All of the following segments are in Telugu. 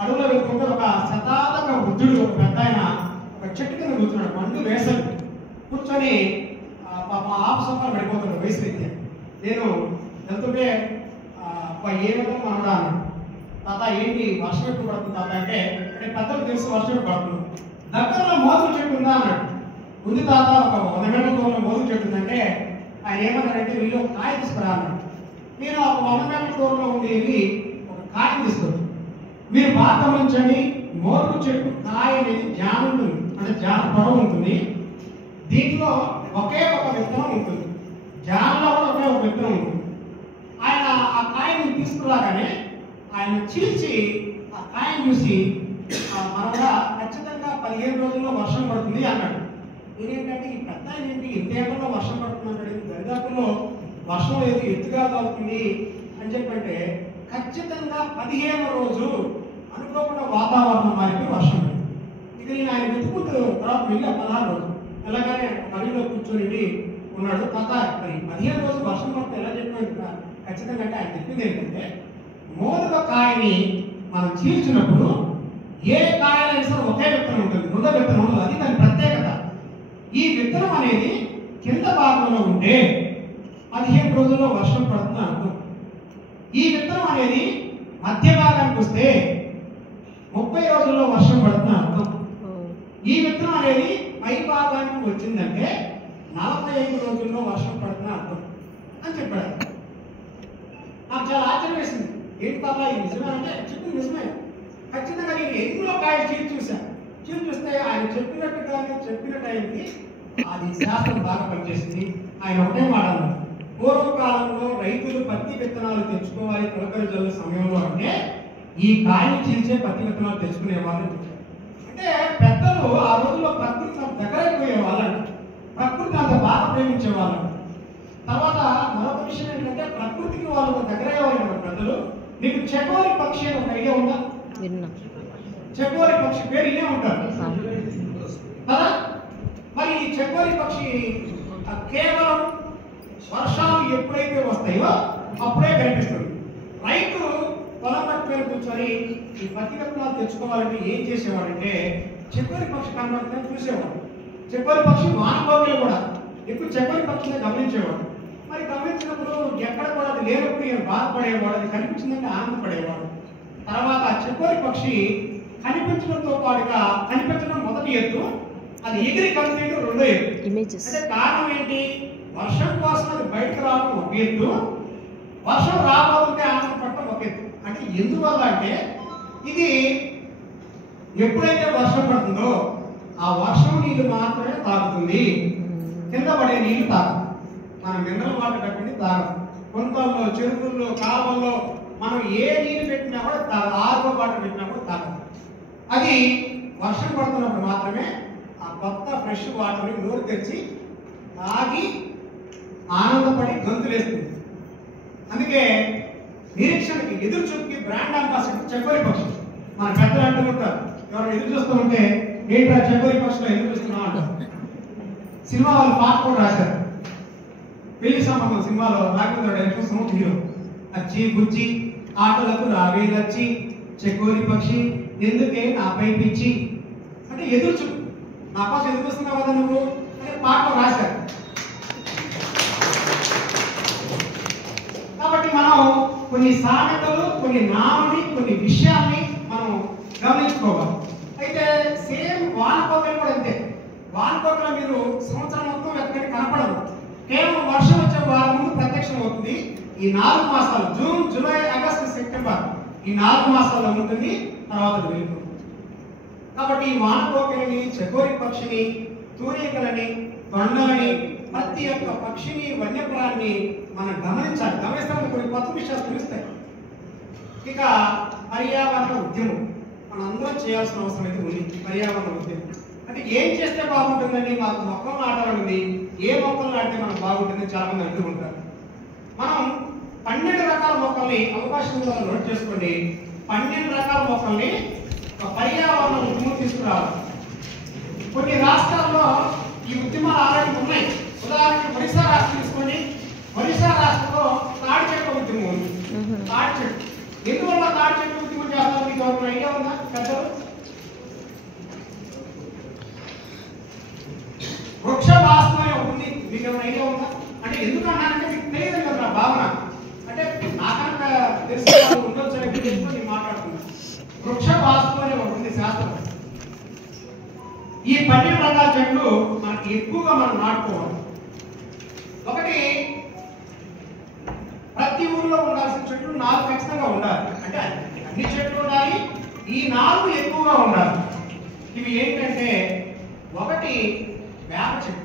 అడవిలో వెళ్తుంటే ఒక శతాధిక వృద్ధుడు, ఒక పెద్ద ఆయన ఒక చెట్టు కింద కూర్చున్నాడు. మండు వేసవి కూర్చొని పాప ఆపసంపాలు పడిపోతున్నాడు వయసు రీత్యా. నేను వెళ్తుంటే ఏ విధంగా మనడా అన్నాడు. తాత ఏంటి వర్షం ఎప్పుడు పడుతుంది తాత అంటే, పెద్దలు తెలుసు వర్షం ఎప్పుడు పడుతుంది. దగ్గరలో మోదుగు చెట్టు ఉందా అన్నాడు. ఉంది తాత, ఒక 100 మీటర్ల దూరంలో మోదుగు చెట్టు ఉందంటే ఆయన ఏమన్నాడంటే వెళ్ళి ఒక కాయ తీసుకురా అన్నాడు. నేను ఒక 100 మీటర్ల దూరంలో ఉండి వెళ్ళి ఒక కాయని తీసుకొచ్చాను. మీరు బాగా గమనించండి, మోదుగు చెట్టు కాయ అనేది జామ ఉంటుంది, అంటే జామ పొడవు ఉంటుంది. దీంట్లో ఒకే ఒక విత్తనం ఉంటుంది, జామలో కూడా ఒకే ఒక విత్తనం ఉంటుంది. ఆయన ఆ కాయని తీసుకురాగానే ఆయన చీల్చి ఆ కాయని చూసి మనగా ఖచ్చితంగా 15 రోజుల్లో వర్షం పడుతుంది అన్నాడు. నేనేంటంటే ఈ పెద్ద ఏంటి ఇంతేపల్లో వర్షం పడుతుంది అంటాడు, దరిదాపుల్లో వర్షం లేదు ఎత్తుగా అవుతుంది అని చెప్పంటే ఖచ్చితంగా 15వ రోజు అనుకోకుండా వాతావరణం మారిపోయి వర్షం పడింది. ఇక నేను ఆయన వెతుకుంటూ తర్వాత వెళ్ళి 16 రోజు ఎలాగనే పనిలో కూర్చొని ఉన్నాడు. తాత మరి 15 రోజులు వర్షం పడితే ఎలా చెప్పినట్టు ఖచ్చితంగా అంటే ఆయన చెప్పింది ఏంటంటే, మోదుగ కాయని మనం చీల్చినప్పుడు ఏ కాయలైనా సరే ఒకే విత్తనం ఉంటుంది, రెండో విత్తనం ఉండదు. అది దాని ప్రత్యేకత. ఈ విత్తనం అనేది కింద భాగంలో ఉంటే 15 రోజుల్లో వర్షం పడుతుంది అర్థం. ఈ విత్తనం అనేది మధ్య భాగానికి వస్తే 30 రోజుల్లో వర్షం పడుతుంది అర్థం. ఈ విత్తనం అనేది పై భాగానికి వచ్చిందంటే 45 రోజుల్లో వర్షం పడుతుంది అర్థం అని చెప్పాడు. నాకు చాలా ఆశ్చర్యం వేసింది. ఏంటి తాత ఇది నిజమే అంటే చెప్పింది నిజమే. ఖచ్చితంగా నేను ఎన్నో కాయలు చూశాను. చూస్తే ఆయన చెప్పినట్టుగానే చెప్పిన టైంకి అది శాస్త్రం బాగా పనిచేసింది. ఆయన ఒకటే మాట అన్నారు, పూర్వకాలంలో రైతులు పత్తి విత్తనాలు తెచ్చుకోవాలి తొలకరి జల్లు సమయంలో అంటే ఈ కాయలు చీల్చే పత్తి విత్తనాలు తెచ్చుకునే వాళ్ళు. అంటే పెద్దలు ఆ రోజుల్లో ప్రకృతి దగ్గరైపోయే వాళ్ళంట, ప్రకృతిని అంత బాగా ప్రేమించే వాళ్ళు. తర్వాత మరొక విషయం ఏంటంటే ప్రకృతికి వాళ్ళు దగ్గరయ్యేవాళ్ళు పెద్దలు. మీకు చెకోరి పక్షి అని ఒక ఐడియా ఉందా? చెకోరి పక్షి పేరు ఇదే ఉంటారు కదా. మరి ఈ చెకోరి పక్షి కేవలం వర్షాలు ఎప్పుడైతే వస్తాయో అప్పుడే కనిపిస్తుంది. రైతు పొలం పట్టుకొని కూర్చొని ఈ పత్తి విత్తనాలు తెచ్చుకోవాలంటే ఏం చేసేవాడంటే చెకోరి పక్షి కనబడుతుందని చూసేవాడు. చెకోరి పక్షి వానకోకిలు కూడా ఎక్కువ చెకోరి పక్షిని గమనించేవాడు. మరి గమనించినప్పుడు ఎక్కడ కూడా అది లేనప్పుడు ఈయన బాధపడేవాడు, అది కనిపించిందంటే ఆనందపడేవాడు. తర్వాత ఆ చెకోరి పక్షి కనిపించడంతో పాటుగా కనిపించడం మొదటి ఎత్తు, అది ఎగిరి కనిపించడం రెండో ఎత్తు. అంటే కారణం ఏంటి? వర్షం కోసం అది బయటకు రావడం ఒక ఎత్తు, వర్షం రాబోతుంటే ఆనందపడటం ఒక ఎత్తు. అంటే ఎందువల్ల అంటే ఇది ఎప్పుడైతే వర్షం పడుతుందో ఆ వర్షం నీళ్లు మాత్రమే తాగుతుంది, కింద పడే నీళ్లు తాగు. మనం మినరల్ వాటర్ కట్టండి తాగం. కొంతల్లో చెరువుల్లో కాలువల్లో మనం ఏ నీరు పెట్టినా కూడా తాగం, ఆర్వో వాటర్ పెట్టినా కూడా తాగం. అది వర్షం పడుతున్నప్పుడు మాత్రమే ఆ కొత్త ఫ్రెష్ వాటర్ని నోరు తెచ్చి తాగి ఆనందపడి గొంతులేస్తుంది. అందుకే నిరీక్షణకి ఎదురు చూపుకి బ్రాండ్ అంబాసిడర్ చెకోరి పక్షి. మన పెద్దలు అంటుకుంటారు, ఎవరు ఎదురు చూస్తూ ఉంటే ఏంటో చెకోరి పక్షిలో ఎదురు చూస్తున్నాం అంటారు. సినిమా వాళ్ళు పాట కూడా రాశారు. పెళ్లి సంబంధం సినిమాలో రాఘవేంద్ర డైరెక్షన్ హీరో. అచ్చి బుచ్చి ఆటలకు రావేదచ్చి చెకోరి పక్షి ఎందుకే నాపై పిచ్చి అంటే ఎదురు చూపు, నా కోసం ఎదురు వస్తున్నావు కదా నువ్వు అంటే పాటలో రాశారు. కాబట్టి మనం కొన్ని సామెతలు, కొన్ని నామని, కొన్ని విషయాల్ని మనం గమనించుకోవాలి. అయితే సేమ్ వానకోకలు కూడా అంతే. వానకోకలు మీరు సంవత్సరం మొత్తం ఎక్కడికి కనపడదు, కేవలం వర్షం వచ్చే వారం ముందు ప్రత్యక్షం అవుతుంది. ఈ 4 మాసాలు జూన్, జూలై, ఆగస్టు, సెప్టెంబర్ ఈ 4 మాసాల్లో ఉంటుంది, తర్వాత వెళ్తుంది. కాబట్టి ఈ వానకోకిలని, చెకోరి పక్షిని, తూనీకలని, తొండలని, ప్రతి ఒక్క పక్షిని, వన్యప్రాణిని మనం గమనించాలి. గమనిస్తామని కొన్ని కొత్త విషయాలు తెలుస్తాయి. ఇక పర్యావరణ ఉద్యమం మనందరం చేయాల్సిన అవసరం అయితే ఉంది. పర్యావరణ ఉద్యమం అంటే ఏం చేస్తే బాగుంటుందండి, మాకు మొక్కలు నాటాలని, ఏ మొక్కలు నాటితే మనకు బాగుంటుంది చాలా మంది అంటూ ఉంటారు. మనం 12 రకాల మొక్కల్ని అవకాశం నోట్ చేసుకోండి. 12 రకాల మొక్కల్ని పర్యావరణ ఉద్యమం తీసుకురావాలి. కొన్ని రాష్ట్రాల్లో ఈ ఉద్యమాలు ఆల్రెడీ ఉన్నాయి. ఉదాహరణకి ఒరిస్సా రాష్ట్రం తీసుకోండి. ఒరిస్సా రాష్ట్రంలో తాడి చెట్ల ఉద్యమం ఉంది. తాడి చెట్టు ఎందువల్ల తాడి చెట్ల ఉద్యమం చేస్తారు మీకు ఎవరికి ఐడియా ఉందా? మీకు ఏమైనా ఐడియా ఉందా? అంటే ఎందుకు అన్నానంటే మీకు తెలియదు కదా భావన. అంటే నాకన్నా తెలిసిన వాళ్ళు ఉండొచ్చు అనే ఉద్దేశంతో నేను మాట్లాడుతున్నాను. వృక్ష వాస్తు అనే ఒకటి ఉంది శాస్త్రం. ఈ 12 రకాల చెట్లు మనకి ఎక్కువగా మనం నాటుకోవాలి. ఒకటి, ప్రతి ఊర్లో ఉండాల్సిన చెట్లు 4 ఖచ్చితంగా ఉండాలి. అంటే అన్ని చెట్లు ఉండాలి, ఈ 4 ఎక్కువగా ఉండాలి. ఇవి ఏంటంటే, ఒకటి వేప చెట్టు.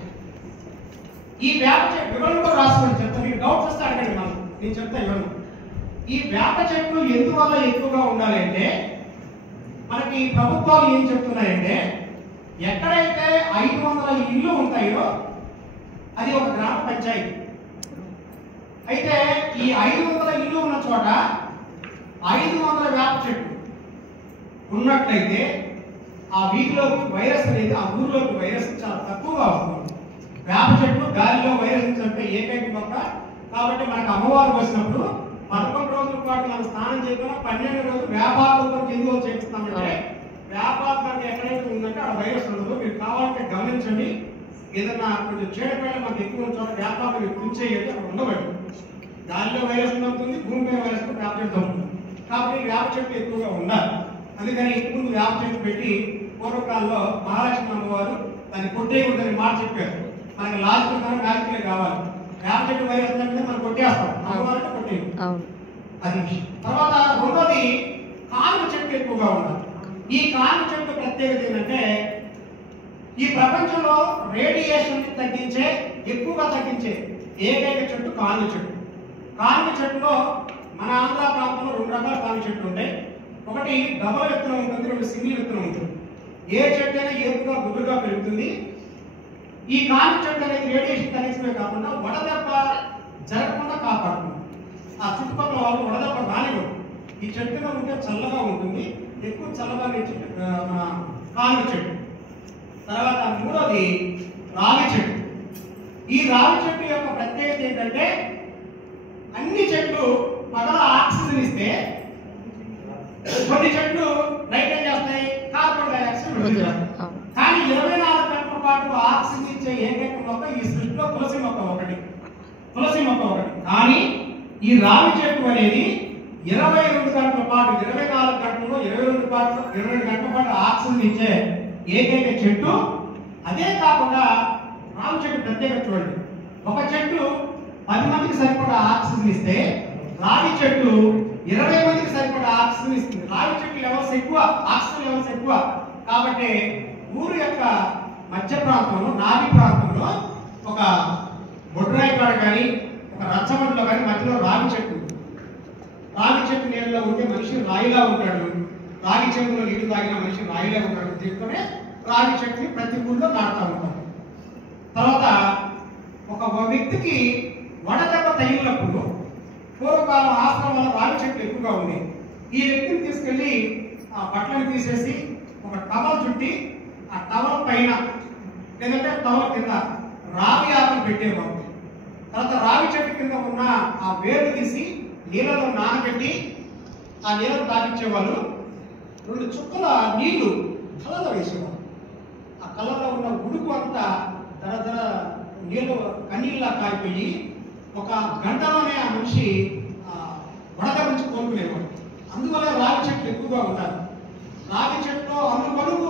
ఈ వేప చెట్టు వివరంలో రాసుకోండి, చెప్తాను. మీకు డౌట్స్ వస్తే అడగండి, నేను చెప్తా వివరణ. ఈ వేప చెట్లు ఎందువల్ల ఎక్కువగా ఉండాలి అంటే, మనకి ప్రభుత్వాలు ఏం చెప్తున్నాయంటే, ఎక్కడైతే 500 ఇళ్ళు ఉంటాయో అది ఒక గ్రామ పంచాయతీ. అయితే ఈ 500 ఇళ్ళు ఉన్న చోట 500 వేప చెట్లు ఉన్నట్లయితే ఆ వీధిలోకి వైరస్ అనేది, ఆ ఊర్లోకి వైరస్ చాలా తక్కువగా వస్తుంది. వేప చెట్లు గాలిలో వైరస్ చంపే ఏకైక మొక్క. కాబట్టి మనకు అమ్మవారు వచ్చినప్పుడు 11 రోజుల పాటు మనం స్నానం చేయకుండా 12 రోజులు వేపాకులతో కింద చేపిస్తామంటే, వేపాకు ఎక్కడైతే ఉందంటే ఆ వైరస్ ఉండదు. మీరు కావాలంటే గమనించండి. ఏదన్నా కొంచెం చీడపేట మనకు ఎక్కువ ఉన్న చోట వేపాకు మీరు తుంచేయండి, అక్కడ ఉండబడి. గాలిలో వైరస్ ఉంటుంది, భూమిపై వైరస్ వేప చెట్టు ఉంటుంది. కాబట్టి వేప చెట్లు ఎక్కువగా ఉండాలి. అందుకని ఇంటి ముందు వేప చెట్టు పెట్టి పూర్వకాలంలో మహాలక్ష్మి అమ్మవారు దాన్ని కొట్టేయకూడదని మాట చెప్పారు. మనకి లాజికల్ కానీ మ్యాజికలే కావాలి. వేప చెట్టు వైరస్ అంటే మనం కొట్టేస్తాం, అమ్మవారంటే కొట్టేయదు. అది. తర్వాత రెండోది, కానుగ చెట్టు ఎక్కువగా ఉండాలి. ఈ కానుగ చెట్టు ప్రత్యేకత ఏంటంటే, ఈ ప్రపంచంలో రేడియేషన్ తగ్గించే, ఎక్కువగా తగ్గించే ఏకైక చెట్టు కానుగ చెట్టు. కానుగ చెట్టులో మన ఆంధ్ర ప్రాంతంలో 2 రకాల కానుగ చెట్లు ఉంటాయి. ఒకటి డబల్ విత్తనం ఉంటుంది, 2 సింగిల్ విత్తనం ఉంటుంది. ఏ చెట్టు అయినా ఏపుగా గుబురుగా పెరుగుతుంది. ఈ కానుగ చెట్టు అనేది రేడియేషన్ తగ్గించడమే కాకుండా వడదెబ్బ జరగకుండా కాపాడుతుంది. ఆ చుట్టుపక్కల వాళ్ళు వడదెబ్బ రానివ్వదు. ఈ చెట్టు కింద ఉంటే చల్లగా ఉంటుంది, ఎక్కువ చల్లగా చెట్టు మన కానుగ చెట్టు. తర్వాత మూడోది రావి చెట్టు. ఈ రావి చెట్టు యొక్క ప్రత్యేకత ఏంటంటే, అన్ని చెట్లు పగల ఆక్సిజన్ ఇస్తే కొన్ని చెట్లు నైట్ ఏం చేస్తాయి, కార్బన్ డైఆక్సైడ్ వదులుతాయి. కానీ 24 గంటల పాటు ఆక్సిజన్ ఇచ్చే ఏకైక మొక్క ఈ సృష్టిలో తులసి మొక్క ఒకటి. తులసి మొక్క ఒకటి. కానీ ఈ రావి చెట్టు అనేది 22 గంటల పాటు, 24 గంటల్లో 22 గంటల పాటు ఆక్సిజన్ ఇచ్చే ఏకైక చెట్టు. అదే కాకుండా రావి చెట్టు ప్రత్యేకత చూడండి. ఒక చెట్టు 10 మందికి సరిపడా ఆక్సిజన్ ఇస్తే, రావి చెట్టు 20 మందికి సరిపడా ఆక్సిజన్ ఇస్తుంది. రావి చెట్టు లెవెల్స్ ఎక్కువ, ఆక్సిజన్ లెవెల్స్ ఎక్కువ. కాబట్టి ఊరు యొక్క మధ్య ప్రాంతంలో, నాభి ప్రాంతంలో ఒక బొడ్రాయి కాడ కానీ, ఒక రచ్చబండలో కానీ మధ్యలో రావి చెట్టు. రావి చెట్టు నీళ్ళలో ఉంటే మనిషి రాయిలా ఉంటాడు, రాగి చెట్టులో నీళ్లు తాగిన మనిషి రాయిలా ఉంటాడు. దీంతోనే రావి చెట్టుని ప్రతి ఊళ్ళో నాటుతూ ఉంటారు. తర్వాత ఒక వ్యక్తికి వడదెబ్బ తగిలినప్పుడు పూర్వకాలం ఆశ్రమంలో రావి చెట్లు ఎక్కువగా ఉండేవి. ఈ వ్యక్తిని తీసుకెళ్లి ఆ బట్టలను తీసేసి ఒక టవల్ చుట్టి, ఆ టవల్ పైన లేదంటే టవల్ కింద రావి ఆకులు పెట్టేవారు. తర్వాత రావి చెట్టు కింద ఉన్న ఆ వేరు తీసి నీళ్ళలో నానబెట్టి ఆ నీళ్ళను తాగించేవాళ్ళు. 2 చుక్కల నీళ్లు కళ్ళలో వేసేవారు. ఆ కళ్ళలో ఉన్న ఉడుకు అంతా దర నీళ్ళు కన్నీళ్ళలా కారిపోయి ఒక గంటలోనే ఆ మనిషి వడద నుంచి కోలుకునేవాడు. అందువల్ల రావి చెట్లు ఎక్కువగా ఉండాలి. రావి చెట్టులో అందుకు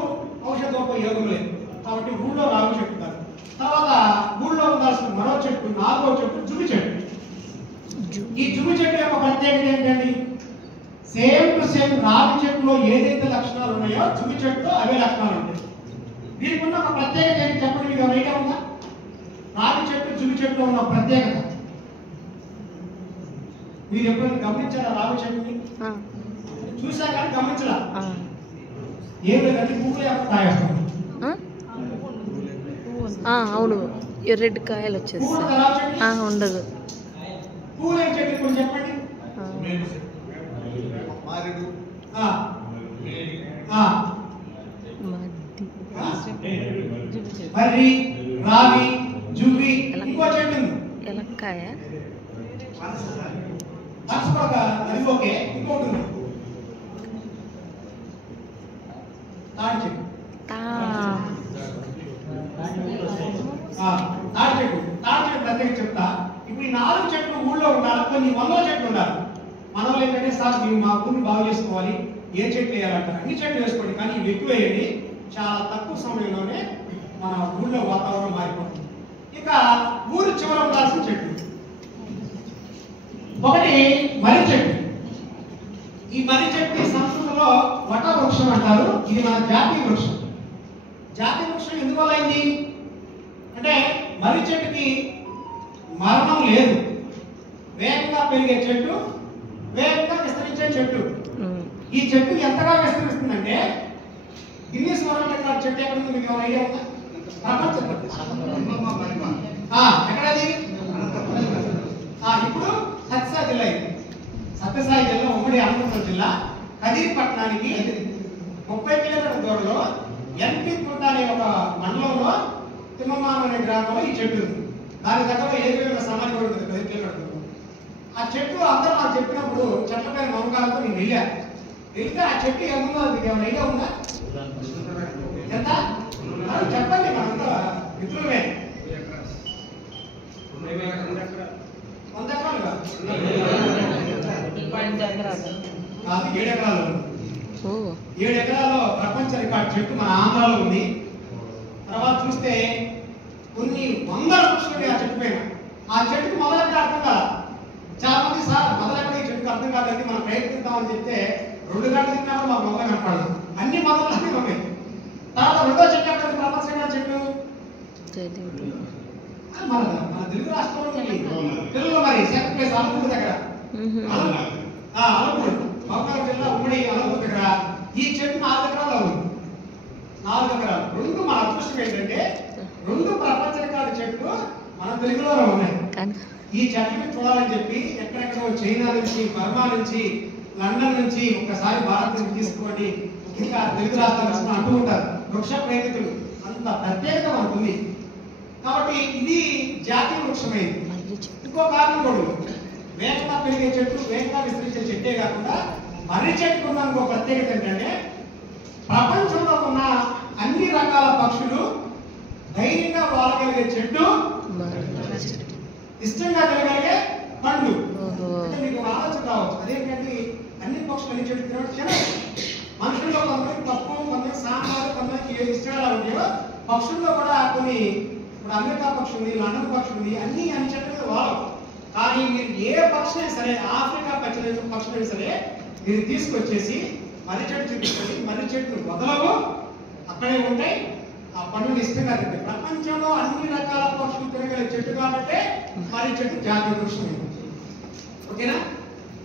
ఔషధోపయోగం లేదు. కాబట్టి ఊళ్ళో రావి చెట్టు కాదు. తర్వాత ఊళ్ళో ఉండాల్సిన మరో చెట్టు, 4వ చెట్టు జుమి చెట్టు. ఈ జుమి చెట్టు యొక్క ప్రత్యేకత ఏంటండి? సేమ్ టు సేమ్ రావి చెట్టులో ఏదైతే లక్షణాలు ఉన్నాయో జుమి చెట్టులో అవే లక్షణాలు ఉంటాయి. దీనికి ఉన్న ఒక ప్రత్యేకత ఏంటి చెప్పండి, మీకు ఎవరైనా ఉందా? రావి చెట్టు జుమి చెట్టులో ఉన్న ప్రత్యేకత మీరు ఎప్పుడైనా గమనించారా? రావి చెట్టుని చూసా కానీ గమనించరా? ఏం లేదంటే పువ్వులు యొక్క కాయేస్తాం. అవును, రెడ్ కాయలు వచ్చేస్తాయి. ఉండదు. పువ్వులు ఏం చెట్టు కొంచెం చెప్పండి. మర్రి, రావి, జువ్వి, ఇంకో చెట్టు ఉంది ఎలక్కాయ. అది ఓకే. ఇంకోటి ఉంది తాడి చెట్టు. తాడి చెట్టు కొన్ని వందల చెట్లు ఉండాలి. మన వాళ్ళు ఏంటంటే సార్ మేము మా ఊరిని బాగు చేసుకోవాలి, ఏ చెట్లు వేయాలంటారు. అన్ని చెట్లు వేసుకోండి, కానీ ఇవి ఎక్కువ వేయండి. చాలా తక్కువ సమయంలోనే మన ఊళ్ళో వాతావరణం మారిపోతుంది. ఇక ఊరు చివర ఉండాల్సిన చెట్లు ఒకటి మర్రి చెట్టు. ఈ మర్రి చెట్టు సంస్కృతంలో వట వృక్షం అంటారు. ఇది మన జాతీయ వృక్షం. జాతీయ వృక్షం ఎందువల్ల అయింది అంటే మర్రి చెట్టుకి మరణం లేదు, వేగంగా పెరిగే చెట్టు, వేగంగా విస్తరించే చెట్టు. ఈ చెట్టు ఎంతగా విస్తరిస్తుందంటే గిన్నీస్ వరల్డ్ రికార్డ్ చెట్టు ఎక్కడ ఉంది మీకు ఐడియా ఉందా? ఎక్కడది? ఇప్పుడు సత్యసాయి జిల్లా. ఇది సత్యసాయి జిల్లా ఉమ్మడి అనంతపురం జిల్లా కదిరి పట్టణానికి 30 కిలోమీటర్ల దూరంలో ఎన్పి కుంట అనే ఒక మండలంలో తిమ్మమాన అనే గ్రామంలో ఈ చెట్టు ఉంది. దాని దగ్గర 7 కిలోమీటర్ల సమాధి కూడా ఉంటుంది, 10 కిలోమీటర్లు. ఆ చెట్టు అందరూ నాకు చెప్పినప్పుడు చెట్ల పైన మమకారంతో నేను వెళ్తే ఆ చెట్టు ఎందులో ఏమైనా ఐడియా ఉందా? ఎంత చెప్పండి, మనంతా మిత్రులమే. 100 ఎకరాలు కాదు, 7 ఎకరాలు. 7 ఎకరాల్లో ప్రపంచ రికార్డు చెట్టు మన ఆంధ్రాలో ఉంది. తర్వాత చూస్తే కొన్ని వందల వృక్షాలు ఆ చెట్టు పైన. ఆ చెట్టుకు మొదలెక్కడ అర్థం కాదు. చాలా మంది సార్ మొదలెక్కడ ఈ చెట్టుకు అర్థం కాదండి, మనం ప్రయత్నిద్దామని చెప్తే 2 గంటలు తిన్నప్పుడు మాకు మొదలు కనపడదు. అన్ని మొదలన్నీ ఉన్నాయి. తర్వాత రెండో చెట్టు ఎక్కడ ప్రపంచ రికార్డు చెట్టు మన తెలుగు రాష్ట్రంలో తెలుగులో మరి సెకండ్ ప్లేస్ అలంపూర్ దగ్గర, అలంపూర్ మహబూబాబాద్ జిల్లా ఉమ్మడి అలంపూర్ దగ్గర ఈ చెట్టు 4 ఎకరాలు ఉంది. 4 ఎకరాలు. 2 మన అదృష్టం ఏంటంటే 2 ప్రపంచ రికార్డు చెట్లు మన తెలుగులోనే ఉన్నాయి. ఈ చెట్లను చూడాలని చెప్పి ఎక్కడెక్కడో చైనా నుంచి, బర్మా నుంచి, లండన్ నుంచి ఒక్కసారి భారత్ నుంచి తీసుకోండి ఇంకా తెలుగు రాష్ట్రాలు అంటూ ఉంటారు వృక్ష ప్రేమికులు. అంత ప్రత్యేకత మనకుంది. కాబట్టి ఇది జాతీయ వృక్షమైంది. ఇంకో కారణం కూడా వేగంగా పెరిగే చెట్టు, వేగంగా విస్తరించే చెట్టే కాకుండా మర్రి చెట్టుకు ఉన్న ఇంకో ప్రత్యేకత ఏంటంటే ప్రపంచంలో ఉన్న అన్ని రకాల పక్షులు ధైర్యంగా వాడగలిగే చెట్టు, ఇష్టంగా తినగలిగే పండు. అంటే మీకు ఆలోచన రావచ్చు, అదేంటంటే అన్ని పక్షులు అన్ని చెట్టు తినడం మనుషుల్లో కొంతమంది పప్పు, కొంతమంది సాంబారు, కొంతమందికి ఏది ఇష్టంగా ఉంటాయో పక్షుల్లో కూడా కొన్ని. ఇప్పుడు అమెరికా పక్షి ఉంది, లండన్ పక్షి ఉంది, అన్ని చెట్ల మీద వాడవు. కానీ మీరు ఏ పక్షినైనా సరే, ఆఫ్రికా పక్షినైనా సరే మీరు తీసుకొచ్చేసి మర్రి చెట్టు చూపించండి, మర్రి చెట్లు వదలవు, అక్కడే ఉంటాయి, ఆ పండుని ఇష్టంగా తింటాయి. ప్రపంచంలో అన్ని రకాల పక్షులు తినగలిగే చెట్టు కాబట్టి మర్రి చెట్టు జాతీయ వృక్షం. ఓకేనా?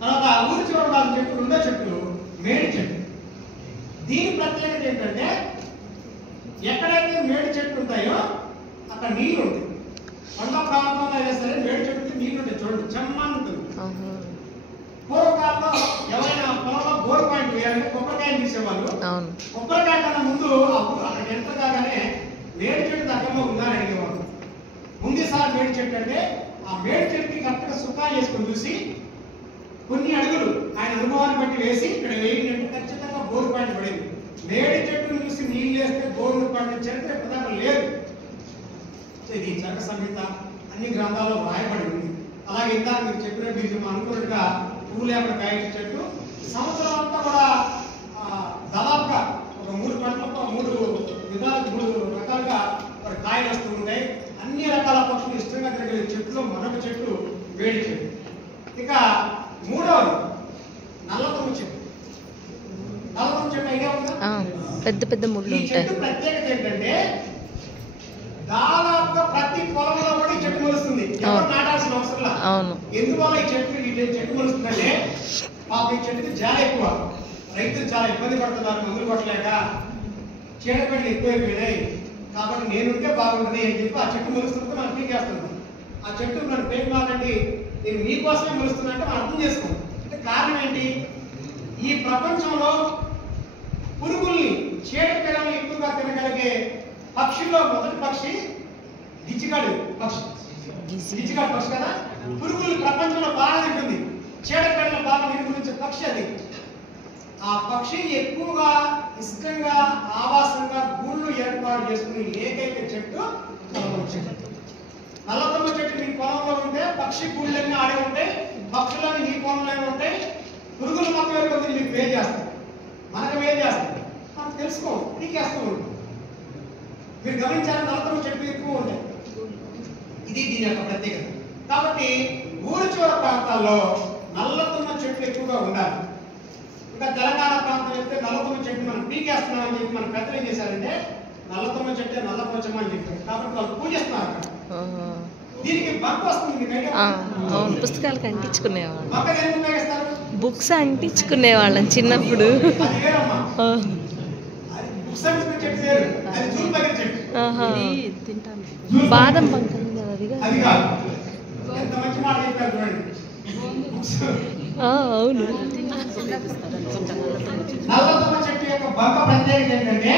తర్వాత ఊరి చివర ఉండాల్సిన చెట్టు రెండో చెట్టు మేడి చెట్టు. దీని ప్రత్యేకత ఏంటంటే ఎక్కడైతే మేడి చెట్లు ఉంటాయో అక్కడ నీళ్లు ఉంటాయి. కొండ ప్రాంతంలో అయినా సరే మేడి చెట్టు నీళ్లు ఉంటాయి. చూడండి, చెమ్మని ఉంటుంది. పూర్వకాలంలో ఎవరైనా పొలంలో బోర్ పాయింట్ వేయాలంటే కొబ్బరికాయలు తీసేవాళ్ళు. కొబ్బరికాయ కన్నా ముందు అక్కడ ఎంటర్ కాగానే మేడి చెట్టు దగ్గరలో ఉందా అని అడిగేవాళ్ళు. ముందుసారి మేడి చెట్టు అంటే ఆ మేడి చెట్టుకి కరెక్ట్గా సుఖా చేసుకుని చూసి కొన్ని అడుగులు ఆయన అనుభవాన్ని బట్టి వేసి ఇక్కడ వేయిందంటే ఖచ్చితంగా బోర్ పాయింట్ పడేది. మేడి చెట్టును చూసి నీళ్ళు వేస్తే బోర్లు పడిన చరిత్ర ప్రధానం లేదు. ఇది చరక సంహిత అన్ని గ్రంథాల్లో రాయబడి ఉంది. అలాగే ఇందాక మీరు చెప్పిన బీజం అనుకున్నట్టుగా పువ్వు లేకుండా కాయ చెట్టు సంవత్సరం అంతా కూడా దాదాపుగా ఒక 3 పంటలకు 3 విధాలు 3 రకాలుగా కాయలు వస్తూ ఉంటాయి. అన్ని రకాల పక్షులు ఇష్టంగా తిరిగే చెట్టులో మరొక చెట్టు వేడి చెట్టు. ఇక మూడవది నల్లతుమ్మ చెట్టు. నల్లతుమ్మ చెట్టు ఐడియా ఉందా? పెద్ద పెద్ద ముళ్ళు ఉంటాయి. ఈ చెట్టు ప్రత్యేకత ఏంటంటే దాదాపుగా ప్రతి పొలంలో కూడా ఈ చెట్టు మొలుస్తుంది. ఎవరు నాటాల్సిన అవసరం లేదు. ఎందువల్ల ఈ చెట్టు మొలుస్తుందంటే పాప ఈ చెట్టుకి జాలి ఎక్కువ. రైతులు చాలా ఇబ్బంది పడుతున్నారు, మందులు కొట్టలేక చీడపీడలు ఎక్కువైపోయినాయి. కాబట్టి నేనుంటే బాగుంటుంది అని చెప్పి ఆ చెట్టు మొలుస్తుంటే మనం పీకేస్తున్నాం. ఆ చెట్టు మనం పేరు మాకండి, నేను మీకోసమే మొలుస్తున్నా అంటే మనం అర్థం చేసుకోండి. అంటే కారణం ఏంటి? ఈ ప్రపంచంలో పురుగుల్ని, చీడపీడలను ఎక్కువగా తినగలిగే పక్షుల్లో మొదటి పక్షి గిచ్చిగాడు పక్షి. గిచ్చిగాడు పక్షి కదా. పురుగులు ప్రపంచంలో బాగా తింటుంది, చీడపీడలు బాగా నిర్మించే పక్షి అది. ఆ పక్షి ఎక్కువగా ఇష్టంగా ఆవాసంగా గూళ్ళు ఏర్పాటు చేసుకునే ఏకైక చెట్టు నల్లతుమ్మ చెట్టు. నల్లతుమ్మ చెట్టు మీ పొలంలో ఉంటే పక్షి గూళ్ళన్నీ ఆడే ఉంటాయి, పక్షులని నీ కోణంలో ఉంటాయి, పురుగుల మొక్క కొంత మీకు మేలు చేస్తాయి, మనకు మేలు చేస్తాయి, మనం తెలుసుకో పీకేస్తూ ఉంటాం. మీరు గమనించారా, నల్లతమ్మ చెట్లు ఎక్కువ ఉంటాయి, ఇది దీని యొక్క ప్రత్యేకత. కాబట్టి ఊరు చివర ప్రాంతాల్లో నల్లతమ్మ చెట్లు ఎక్కువగా ఉండాలి. ఇంకా తెలంగాణ ప్రాంతం వెళ్తే నల్లతమ్మ చెట్టు మనం పీకేస్తున్నామని చెప్పి మన పెద్దలు ఏం చేశారంటే నల్లతమ్మ చెట్టే నల్లపోచమ్మ అని చెప్పారు. కాబట్టి వాళ్ళు పూజిస్తున్నారు అక్కడ. దీనికి బంక వస్తుంది, పుస్తకాలకు అంటించుకునేవాళ్ళం, బంక దేనికి ఉపయోగిస్తారు? బుక్స్ అంటించుకునేవాళ్ళం చిన్నప్పుడు. అది వేరమ్మా, అది బుక్స్ అంటించుకునే చెట్టు వేరు, అది జూన్ దగ్గర చెట్టు. బాదం బంక అది కాదు. ఎంత మంచి మాట చెప్పారు చూడండి. అవును. నల్లతమ్మ చెట్టు యొక్క బంక ప్రత్యేకత ఏంటంటే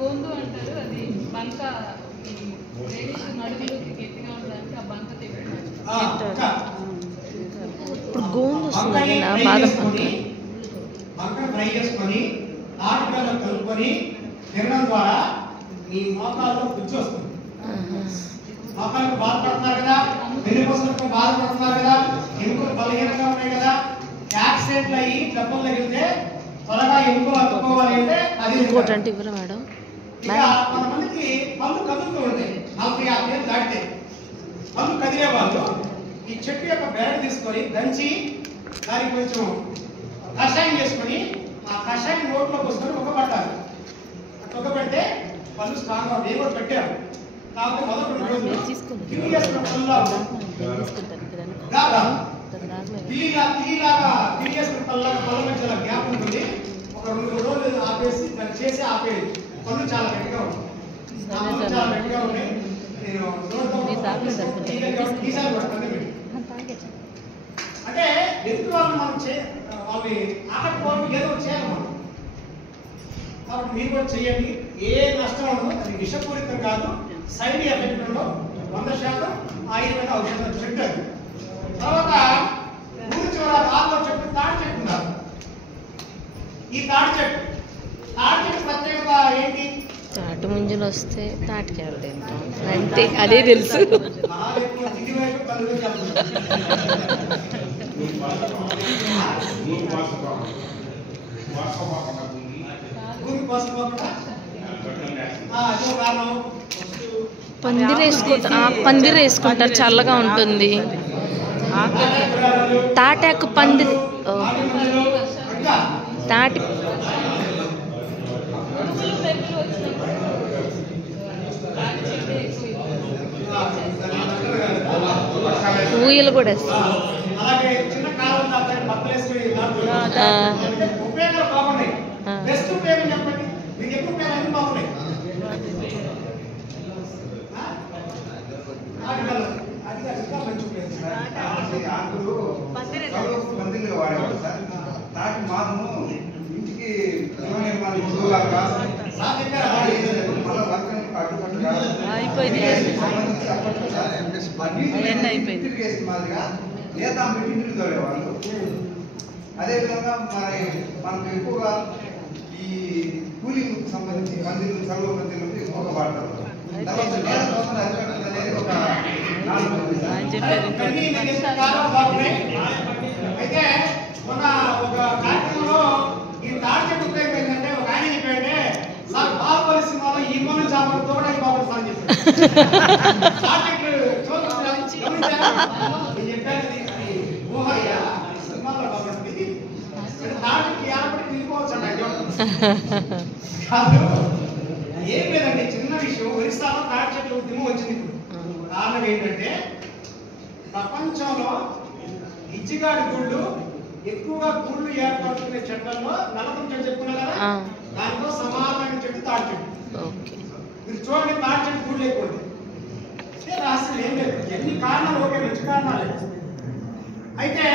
గోందు అంటారు, అది బంక నడుములోకి గట్టిగా ఉండడానికి ఆ బంక ఇప్పుడు గోందు వస్తుంది బాదం బంక. బంకను ఫ్రై చేసుకొని తాటికల్లో కలుపుకొని తినడం ద్వారా మీ మోకాల్లో గుజ్జు వస్తుంది. మోకాలకు బాధపడుతున్నారు కదా, వెన్నుపూసలకు బాధపడుతున్నారు కదా, ఎముకలు బలహీనంగా ఉన్నాయి కదా, యాక్సిడెంట్లు అయ్యి దెబ్బలు తగిలితే త్వరగా ఎముకలు అతుక్కోవాలి అంటే అది ఇంకోటి అంటే ఇవ్వరా మేడం? ఇక కొంతమందికి పళ్ళు కదులుతూ ఉంటాయి, 40-50 ఏళ్ళు దాటితే పళ్ళు కదిలే వాళ్ళు ఈ చెట్టు యొక్క బెరడు తీసుకొని దంచి దానికి కొంచెం కషాయం చేసుకొని ఆ కషాయం నోట్లో పోసుకొని ఒక్కబట్టాలి. ఒక్కబెడితే పళ్ళు స్ట్రాంగ్ అవుతాయి. కూడా పెట్టారు. కాబట్టి మొదటి 2 రోజులు కిల్లి చేసుకున్న పళ్ళులా కిల్లి చేసుకున్న పళ్ళ మధ్య గ్యాప్ ఉంటుంది. ఒక 2-3 రోజులు ఆపేసి దాన్ని చేసి ఆపేది. పళ్ళు చాలా గట్టిగా ఉంటాయి, చాలా గట్టిగా ఉంటాయి. నేను అంటే ఎదుటి వాళ్ళు మనం వాళ్ళని ఆటకపోవడం ఏదో చేయాలి మనం. కాబట్టి మీరు కూడా చేయండి, ఏ నష్టం ఉండదు. అది విషపూరితం కాదు, సైడ్ ఎఫెక్ట్ ఉండవు, 100% ఆయుర్వేద ఔషధం చెట్టు. తర్వాత ఊరి చివర ఆలో చెట్టు తాడి చెట్టు ఉన్నారు. ఈ తాడి చెట్టు ప్రత్యేకత ఏంటి? తాటి ముంజలు వస్తే తాటికాయలు తింటాం అంతే, అదే తెలుసు. పందిరి వేసుకుంటారు, చల్లగా ఉంటుంది. తాటాకు పందిరి, తాటి ఊయలు కూడా వేస్తారు. తాటి మాను ఇంటికి మాదిరిగా నేత పెట్టి ఇంటికి తోలేవాళ్ళు. అదేవిధంగా మరి మనకు ఎక్కువగా ఈ కూలింగ్ సంబంధించి మందిరం చదువు మందిరం ఎక్కువగా వాడతారు. అనేది ఒక అయితే మొన్న ఒక కార్యక్రమంలో ఈ తాడి చెట్టు ఉపయోగం ఏంటంటే ఒక ఆయన చెప్పాడంటే, సార్ బాహుబలి సినిమాలో ఈ మొన్న చేపలు తోడై బాబు సార్ అని చెప్పాడు. తాడి చెట్లు చెప్పాను ఊహయ్యా సినిమాలో కాబట్టి తాడికి ఏర్పడి తిరిగిపోవచ్చు కాదు. ఏం లేదండి, చిన్న విషయం. ఒరిస్సాలో తాడి చెట్లు ఉద్యమం వచ్చింది. కారణం ఏంటంటే ప్రపంచంలో ఇచ్చిగాడి గుళ్ళు ఎక్కువగా గుళ్ళు ఏర్పడుతున్న చెట్లలో నల్లతమ్మ చెట్టు చెప్పుకున్నా కదా, దాంతో సమానమైన చెట్టు తాడి చెట్టు. మీరు చూడండి, తాడి చెట్టు గుళ్ళు ఎక్కువ రహస్యం ఏం లేదు. ఎన్ని కారణాలు ఓకే, మంచి కారణాలు. అయితే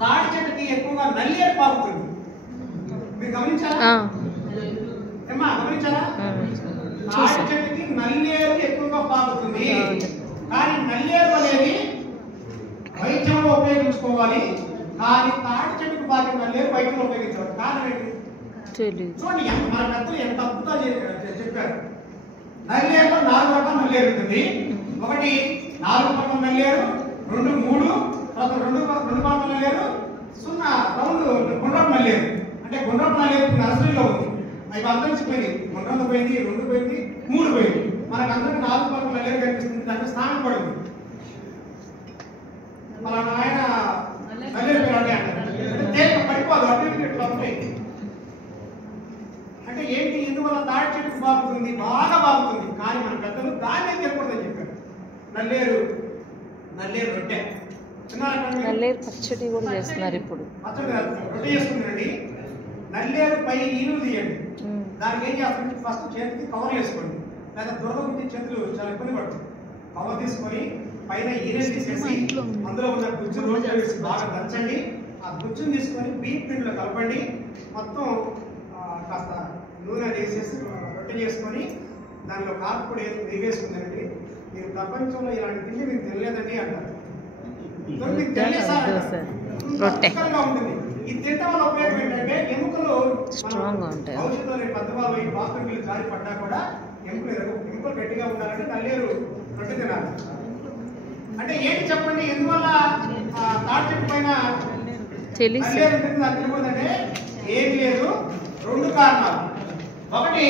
తాడి చెట్టుకి ఎక్కువగా నల్లేరు పాకుతుంది. మీరు గమనించారా? ఏమ్మా గమనించారా? తాడి చెట్టుకి నల్లేరు ఎక్కువగా పాకుతుంది. కానీ నల్లేరు అనేది వైద్యంలో ఉపయోగించుకోవాలి, కానీ తాడి చెట్టుకు పాకిన నల్లేరు వైద్యంలో ఉపయోగించాలి. కారణం ఏంటి చూడండి, మన పెద్దలు ఎంత అద్భుతాలు చెప్పారు. నల్లేరులో 4 రకాల నల్లేరు ఉంటుంది. ఒకటి 4 రకాల నల్లేరు, 2, 3, తర్వాత రెండు పార్లు నల్లేరు, సున్నా రౌండ్ గుండ్రపు నల్లేరు. అంటే గుండ్రపు నల్లేరు నర్సరీలో ఉంది, అవి అంతరించిపోయింది. గుండ్రంలో పోయింది, 2 పోయింది, 3 పోయింది. మనకు అందరికి 4 పార్లు నల్లేరు కనిపిస్తుంది, దాంట్లో స్థానం పడింది. మన ఆయన నల్లేరు పిల్లడే అంటారు, అంటే తేలిక పడిపోదు, అటు ఇట్లా ఉంటాయి. అంటే ఏంటి, ఎందువల్ల తాడి చెట్టుకు బాగుంటుంది, బాగా బాగుంటుంది. కానీ మన పెద్దలు దాన్నే తినకూడదని చెప్పారు. నల్లేరు రొట్టె నల్లేరు పచ్చడి కూడా చేస్తున్నారు ఇప్పుడు. పచ్చడి రొట్టె చేసుకుంటారండి. నల్లేరు పై నీళ్ళు తీయండి, దానికి ఏం చేస్తారంటే ఫస్ట్ చేతికి కవర్ వేసుకోండి, లేదా దురద పుట్టి చేతులు చాలా ఇబ్బంది పడుతుంది. కవర్ తీసుకొని పైన ఈనెలు తీసేసి అందులో ఉన్న గుజ్జు రోజు వేసి బాగా దంచండి. ఆ గుజ్జును తీసుకొని బీప్ పిండిలో కలపండి. మొత్తం కాస్త నూనె వేసేసి రొట్టె చేసుకొని దానిలో కారపొడి నెయ్యి వేసుకుంటారండి. మీరు ప్రపంచంలో ఇలాంటి తిండి మీకు తెలియదండి అంటారు. రుచికరంగా ఉంటుంది. ఇది తినడం వల్ల ఉపయోగం ఏంటంటే ఎముకలు స్ట్రాంగ్ గా ఉంటాయి. భవిష్యత్తులో పెద్దవాళ్ళు ఈ బాత్రూమ్ జారి పడ్డా కూడా ఎముకలు గట్టిగా ఉండాలంటే నల్లేరు రొట్టె తినాలి. అంటే ఏంటి చెప్పండి, ఎందువల్ల తాటి చెట్టు పైన నల్లేరు తినకూడదంటే ఏమి లేదు, 2 కారణాలు. ఒకటి,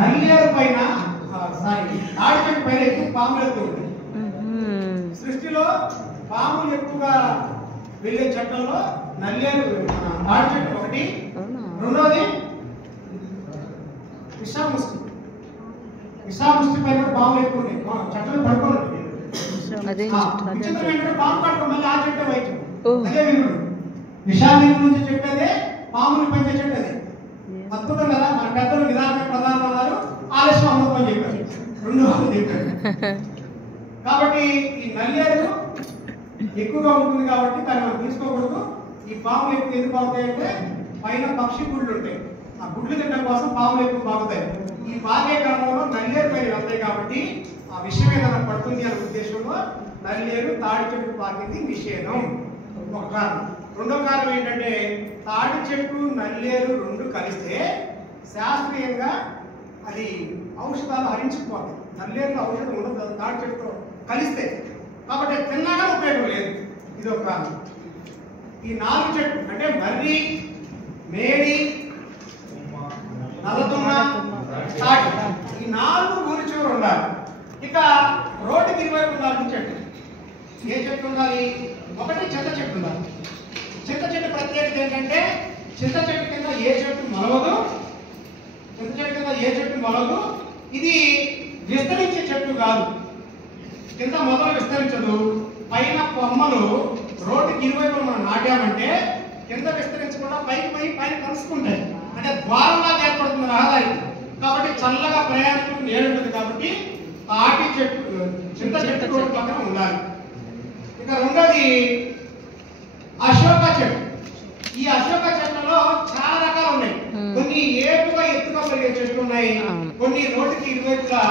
నల్లేరు పైన తాటి చెట్టు పైన ఎక్కువ పాములు ఎక్కువ ఉంటాయి. సృష్టిలో పాములు ఎక్కువగా వెళ్ళే చెట్లలో నల్లేరు తాటి చెట్టు ఒకటి. రెండోది విషాముష్టి పైన పాములు ఎక్కువ ఉన్నాయి, చెట్లు పడుకోండి. పాము పడుకో మళ్ళీ ఆ చెట్టు వైద్యం అదే వినుడు. విషామిని నుంచి చెప్పేదే పాముని పెంచే చెట్టు అదే. అద్భుతం కదా, మన పెద్దలు నిదానమే ప్రధానం అన్నారు, ఆలస్యం అమృతం అని చెప్పారు, 2 చెప్పారు. కాబట్టి ఈ నల్లేరు ఎక్కువగా ఉంటుంది కాబట్టి దాన్ని మనం తీసుకోకూడదు. ఈ పాములు ఎక్కువ ఎందుకు బాగుతాయంటే పైన పక్షి గుడ్లు ఉంటాయి, ఆ గుడ్లు తినడం కోసం పాములు ఎక్కువ బాగుతాయి. ఈ పాకే క్రమంలో నల్లేరు పైన వెళ్తాయి కాబట్టి ఆ విషయం ఏదైనా పడుతుంది అనే ఉద్దేశంలో నల్లేరు తాడి చెట్టు పాకింది నిషేధం, ఒక కారణం. రెండో కారణం ఏంటంటే తాడి చెట్టు నల్లేరు 2 కలిస్తే శాస్త్రీయంగా అది ఔషధాలు హరించుకుపోతాయి. నల్లేరులో ఔషధం ఉండదు తాడి చెట్టుతో కలిస్తే, కాబట్టి తిన్నాగా ఉపయోగం లేదు. ఇది ఒక కారణం. ఈ 4 చెట్లు అంటే మర్రి, మేడి, నల్లతుమ్మ, తాటి, ఈ 4 ఊరి చివర ఉండాలి. ఇక రోడ్డుకి ఇరువైపు ఉండాల్సిన చెట్టు ఏ చెట్టు ఉండాలి? ఒకటి చింత చెట్టు ఉండాలి. చింత చెట్టు ప్రత్యేకత ఏంటంటే చింత చెట్టు కింద ఏ చెట్టు మొలవదు. ఇది విస్తరించే చెట్టు కాదు, కింద మొదలు విస్తరించదు. పైన కొమ్మలు రోడ్డుకి ఇరువైపులు మనం నాటామంటే కింద విస్తరించకుండా పైకి పైన కలుసుకుంటాయి, అంటే ద్వారంలాగా ఏర్పడుతుంది రహదారి. కాబట్టి చల్లగా ప్రయాణికులకు నేడుంటుంది. కాబట్టి తాటి చెట్టు, చింత చెట్టు రోడ్డు పక్కన ఉండాలి. ఇక రెండోది అశోక చెట్టు. ఈ అశోక చెట్లలో చాలా రకాలు ఉన్నాయి. కొన్ని ఏపుగా ఎత్తుగా పెరిగే చెట్లు ఉన్నాయి, కొన్ని రోడ్డుకి ఇరువైపులా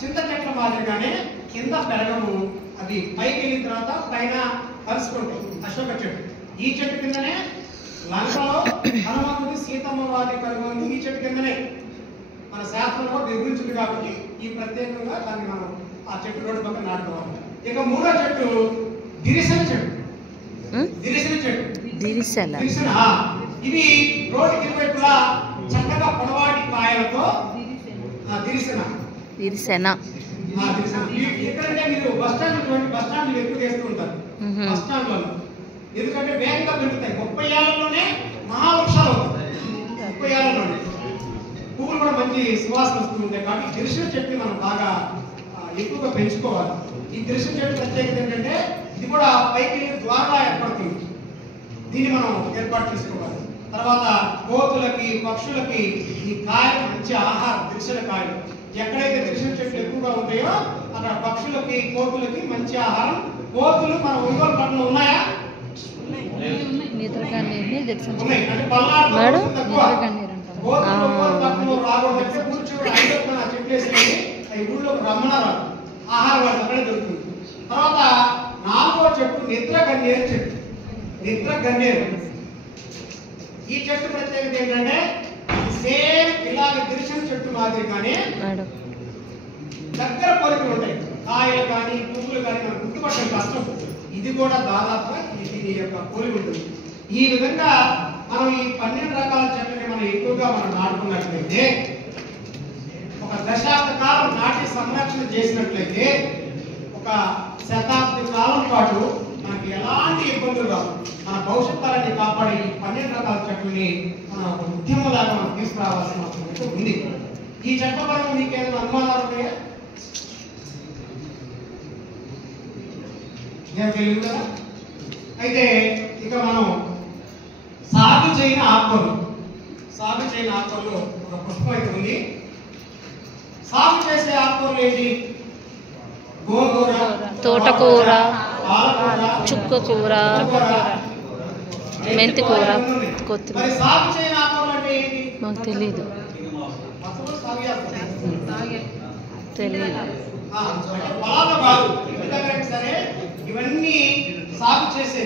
చింత చెట్ల మాదిరిగానే కింద పెరగము, అవి పైకి వెళ్ళిన తర్వాత పైన కలుసుకుంటాయి. అశోక చెట్టు. ఈ చెట్టు కిందనే లంకలో హనుమంతుడు సీతమ్మ వారిని కనుగొని ఈ చెట్టు కిందనే మన శాస్త్రంలో నిర్మించింది. కాబట్టి ఈ ప్రత్యేకంగా దాన్ని మనం ఆ చెట్టు రోడ్డు పక్కన నాటుకోవాలి. ఇక 3వ చెట్టు దిరిసెన చెట్టు. ఇవి రోడ్డుకి ఇరువైపులా చక్కగా పొడవాటి కాయలతో ఎక్కడంటే మీరు బస్ స్టాండ్ ఎక్కువ చేస్తూ ఉంటారు బస్ స్టాండ్లలో. ఎందుకంటే వేగంగా పెరుగుతాయి. 30 ఏళ్లలోనే మహావృక్షాలు అవుతాయి. 30 ఏళ్లలోనే పువ్వులు కూడా మంచి సువాసన వస్తూ ఉంటాయి. కాబట్టి దిరిసిన చెట్టు మనం బాగా ఎక్కువగా పెంచుకోవాలి. ఈ దిరిసిన చెట్టు ప్రత్యేకత ఏంటంటే ఇది కూడా పైకి ద్వారా ఏర్పడుతుంది. దీన్ని మనం ఏర్పాటు చేసుకోవాలి. తర్వాత కోతులకి, పక్షులకి ఈ కాయలు మంచి ఆహారం. దిరిసిన కాయలు ఎక్కడైతే దిరిసిన చెట్లు ఎక్కువగా ఉంటాయో అక్కడ పక్షులకి, కోతులకి మంచి ఆహారం. కోతులు మన ఒంగోలు పట్టణంలో ఉన్నాయా? ఉన్నాయి. అంటే పల్నాడు తక్కువ. కోతులు ఒంగోలు పట్టణంలో రాకూడదంటే కూర్చొని చెట్లు వేసేది అవి ఊళ్ళోకి రమ్మన్నారు. ఆహారం వాళ్ళు అక్కడే దొరుకుతుంది. తర్వాత 4వ చెట్టు నిద్రగన్నేరు చెట్టు. నిద్రగన్నేరు ఈ చెట్టు ప్రత్యేకత ఏంటంటే సేమ్ ఇలాగ దిరిసిన చెట్టు మాదిరిగానే దగ్గర పోలికలు ఉంటాయి. కాయలు కానీ పువ్వులు కానీ మనం గుర్తుపట్టడం కష్టం. ఇది కూడా దాదాపుగా దీని యొక్క పోలి ఉంటుంది. ఈ విధంగా మనం ఈ 12 రకాల చెట్లని మనం ఎక్కువగా మనం నాటుకున్నట్లయితే, ఒక దశాబ్ద కాలం నాటి సంరక్షణ చేసినట్లయితే, ఒక శతాబ్ది కాలం పాటు మనకి ఎలాంటి ఇబ్బందులు రావు. మన భవిష్యత్ తరాన్ని కాపాడే ఈ 12 రకాల చెట్లని మనం ఒక ఉద్యమంలాగా మనం తీసుకురావాల్సిన అవసరం ఉంది. ఈ చట్టపరంగా మీకు ఏమైనా అనుమానాలు ఉన్నాయా? ఏం తెలియదు కదా. అయితే ఇక మనం సాగు చేయని ఆకుకూరలు, సాగు చేయని ఆకుకూరలు ఒక పుష్పం అయితే ఉంది. సాగు చేసే ఆకుకూరలు ఏంటి? గోంగూర, తోటకూర, పాలకూర, చుక్కకూర, మెంతి కూర, కొత్తిమీర. మరి సాగు చేయని ఆకుకూరలు అంటే ఏంటి? మాకు తెలీదు. అసలు సాగు చేస్తారు. తెలీదు. పొలాల్లో కాదు, ఇంటి దగ్గర సరే ఇవన్నీ సాగు చేసే